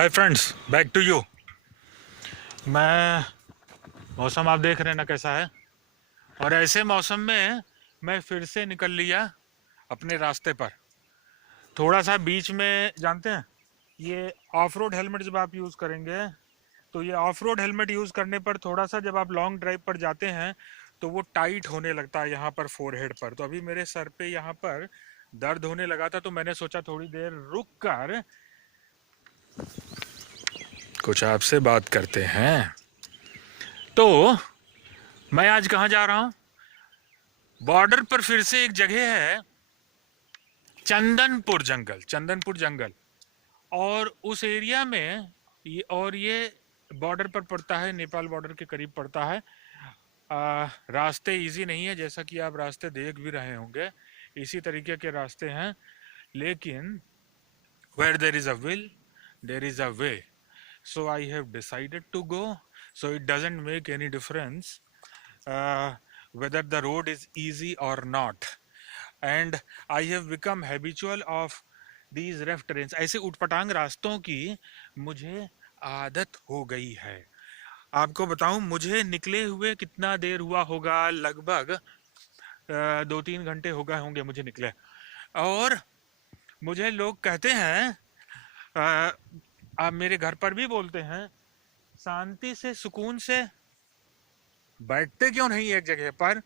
Hi friends, back to you. मैं मौसम आप देख रहे हैं ना कैसा है। और ऐसे मौसम में मैं फिर से निकल लिया अपने रास्ते पर। थोड़ा सा बीच में जानते हैं, ये ऑफ रोड हेलमेट जब आप यूज़ करेंगे तो ये ऑफ रोड हेलमेट यूज़ करने पर थोड़ा सा जब आप लॉन्ग ड्राइव पर जाते हैं तो वो टाइट होने लगता है यहाँ पर फोरहेड पर। तो अभी मेरे सर पे यहाँ पर दर्द होने लगा था, तो मैंने सोचा थोड़ी देर रुक कर कुछ आपसे बात करते हैं। तो मैं आज कहाँ जा रहा हूँ? बॉर्डर पर फिर से एक जगह है, चंदनपुर जंगल। और उस एरिया में ये बॉर्डर पर पड़ता है, नेपाल बॉर्डर के करीब पड़ता है। रास्ते इजी नहीं है, जैसा कि आप रास्ते देख भी रहे होंगे, इसी तरीके के रास्ते हैं। लेकिन where there is a will there is a way. So I have decided to go. So it doesn't make any difference whether the road is easy or not. And I have become habitual of these rough terrains. ऐसे उटपटांग रास्तों की मुझे आदत हो गई है। आपको बताऊं, मुझे निकले हुए कितना देर हुआ होगा, लगभग 2-3 घंटे हो गए होंगे मुझे निकले। और मुझे लोग कहते हैं, अ, आप मेरे घर पर भी बोलते हैं, शांति से सुकून से बैठते क्यों नहीं एक जगह पर,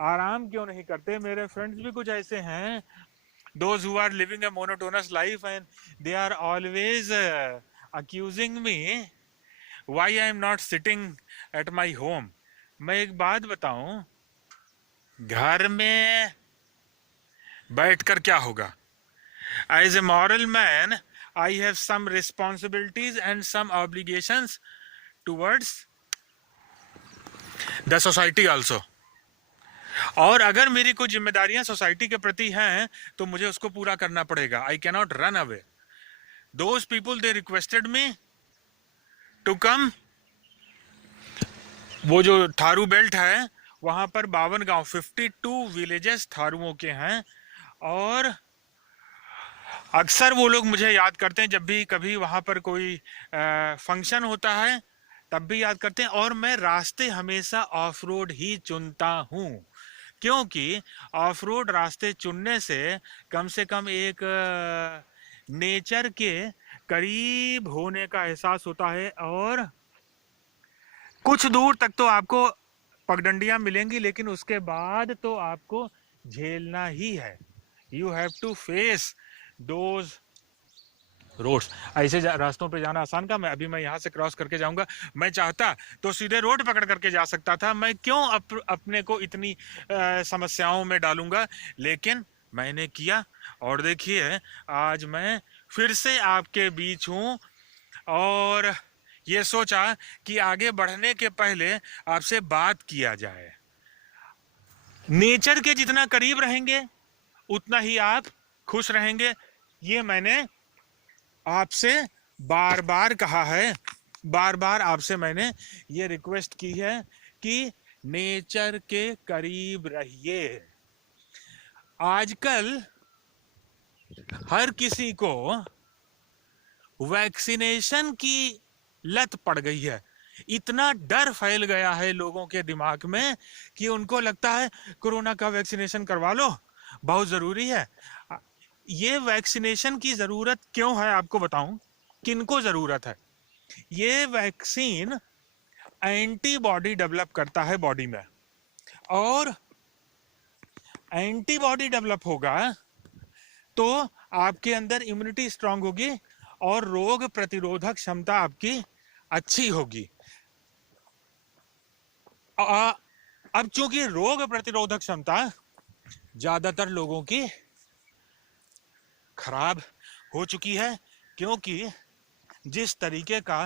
आराम क्यों नहीं करते। मेरे फ्रेंड्स भी कुछ ऐसे हैं, those who are living a monotonous life, and they are always accusing me why I am not sitting at my home. मैं एक बात बताऊं, घर में बैठकर क्या होगा? As a moral man, I have some responsibilities and some obligations towards the society also. और अगर मेरी कुछ जिम्मेदारियां सोसाइटी के प्रति हैं तो मुझे उसको पूरा करना पड़ेगा। I cannot run away. Those people they requested me to come. वो जो थारू बेल्ट है वहां पर 52 गांव, 52 विलेजेस थारुओं के हैं। और अक्सर वो लोग मुझे याद करते हैं, जब भी कभी वहां पर कोई फंक्शन होता है तब भी याद करते हैं। और मैं रास्ते हमेशा ऑफ रोड ही चुनता हूँ, क्योंकि ऑफ रोड रास्ते चुनने से कम एक नेचर के करीब होने का एहसास होता है। और कुछ दूर तक तो आपको पगडंडियां मिलेंगी, लेकिन उसके बाद तो आपको झेलना ही है। You have to face those roads. ऐसे रास्तों पे जाना आसान काम है। अभी मैं यहाँ से क्रॉस करके जाऊंगा, मैं चाहता तो सीधे रोड पकड़ करके जा सकता था। मैं क्यों अपने को इतनी समस्याओं में डालूंगा, लेकिन मैंने किया। और देखिए, आज मैं फिर से आपके बीच हूँ और ये सोचा कि आगे बढ़ने के पहले आपसे बात किया जाए। नेचर के जितना करीब रहेंगे उतना ही आप खुश रहेंगे, ये मैंने आपसे बार बार कहा है। बार बार आपसे मैंने ये रिक्वेस्ट की है कि नेचर के करीब रहिए। आजकल हर किसी को वैक्सीनेशन की लत पड़ गई है। इतना डर फैल गया है लोगों के दिमाग में कि उनको लगता है कोरोना का वैक्सीनेशन करवा लो, बहुत जरूरी है। ये वैक्सीनेशन की जरूरत क्यों है आपको बताऊं, किनको जरूरत है। ये वैक्सीन एंटीबॉडी डेवलप करता है बॉडी में, और एंटीबॉडी डेवलप होगा तो आपके अंदर इम्यूनिटी स्ट्रांग होगी और रोग प्रतिरोधक क्षमता आपकी अच्छी होगी। अब चूंकि रोग प्रतिरोधक क्षमता ज्यादातर लोगों की खराब हो चुकी है, क्योंकि जिस तरीके का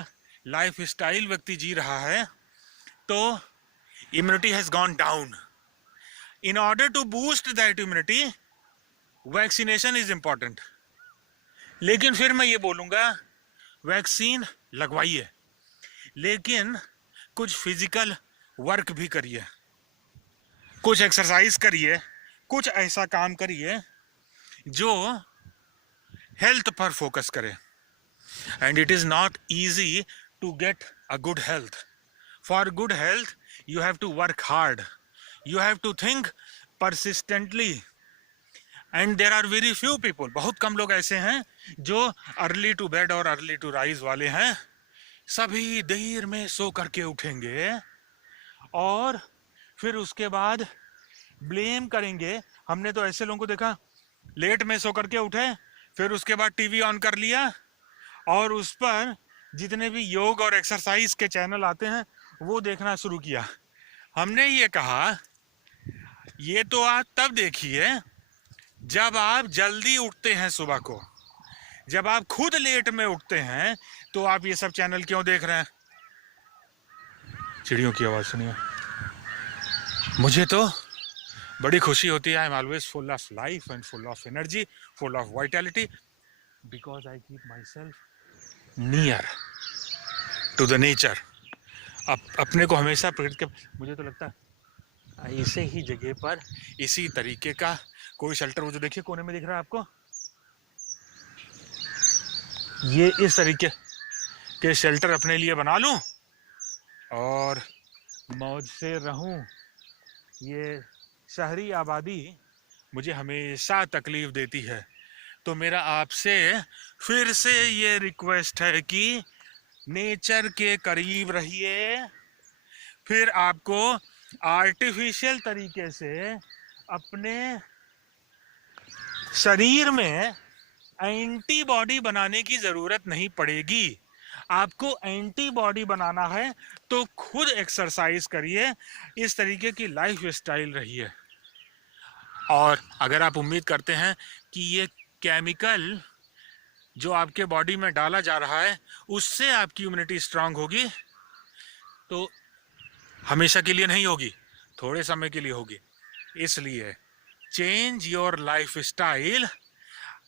लाइफ स्टाइल व्यक्ति जी रहा है, तो immunity has gone down. In order to boost that immunity, vaccination is important. लेकिन फिर मैं ये बोलूंगा, वैक्सीन लगवाइए, लेकिन कुछ फिजिकल वर्क भी करिए, कुछ एक्सरसाइज करिए, कुछ ऐसा काम करिए जो हेल्थ पर फोकस करे। and it is not easy to get a good health. For good health, you have to work hard. You have to think persistently. And there are very few people, बहुत कम लोग ऐसे हैं जो early to bed और early to rise वाले हैं. सभी देर में सो करके उठेंगे और फिर उसके बाद ब्लेम करेंगे. हमने तो ऐसे लोगों को देखा, लेट में सो करके उठे, फिर उसके बाद टीवी ऑन कर लिया और उस पर जितने भी योग और एक्सरसाइज के चैनल आते हैं वो देखना शुरू किया. हमने ये कहा ये तो आप तब देखिए जब आप जल्दी उठते हैं सुबह को. जब आप खुद लेट में उठते हैं तो आप ये सब चैनल क्यों देख रहे हैं? चिड़ियों की आवाज सुनिए. मुझे तो बड़ी खुशी होती है. I am always full of life and full of energy, full of vitality, because I keep my self near to the nature. अपने को हमेशा प्रकृति के, मुझे तो लगता है ऐसे ही जगह पर इसी तरीके का कोई शेल्टर, वो जो देखिए कोने में दिख रहा है आपको, ये इस तरीके के शेल्टर अपने लिए बना लूं और मौज से रहूं. ये शहरी आबादी मुझे हमेशा तकलीफ देती है. तो मेरा आपसे फिर से ये रिक्वेस्ट है कि नेचर के करीब रहिए. फिर आपको आर्टिफिशियल तरीके से अपने शरीर में एंटीबॉडी बनाने की जरूरत नहीं पड़ेगी. आपको एंटीबॉडी बनाना है तो खुद एक्सरसाइज करिए, इस तरीके की लाइफ स्टाइल रहिए. और अगर आप उम्मीद करते हैं कि ये केमिकल जो आपके बॉडी में डाला जा रहा है उससे आपकी इम्यूनिटी स्ट्रांग होगी, तो हमेशा के लिए नहीं होगी, थोड़े समय के लिए होगी. इसलिए change your life style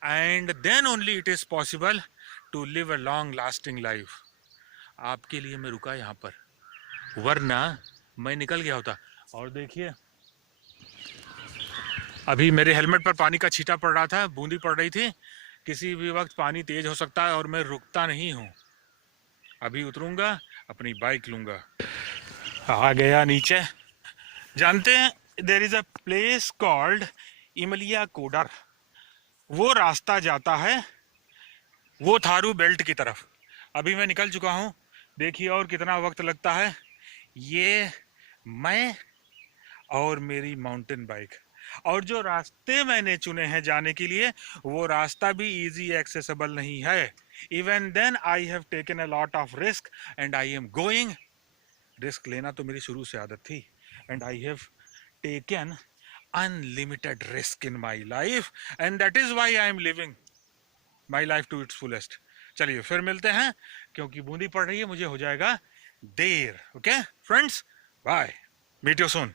and then only it is possible to live a long lasting life. आपके लिए मैं रुका यहाँ पर, वरना मैं निकल गया होता. और देखिए अभी मेरे हेलमेट पर पानी का छींटा पड़ रहा था, बूंदी पड़ रही थी. किसी भी वक्त पानी तेज हो सकता है और मैं रुकता नहीं हूँ. अभी उतरूंगा, अपनी बाइक लूंगा. आ गया नीचे. जानते हैं there is a place called Imliya Kodar. वो रास्ता जाता है वो थारू बेल्ट की तरफ. अभी मैं निकल चुका हूँ. देखिए और कितना वक्त लगता है. ये मैं और मेरी माउंटेन बाइक, और जो रास्ते मैंने चुने हैं जाने के लिए वो रास्ता भी इजी एक्सेसिबल नहीं है. Even then I have taken a lot of risk and I am going. Risk लेना तो मेरी शुरू से आदत थी, and I have taken unlimited risk in my life, and that is why I am living my life to its fullest. चलिए फिर मिलते हैं, क्योंकि बूंदी पड़ रही है, मुझे हो जाएगा देर. Okay friends, bye, meet you soon.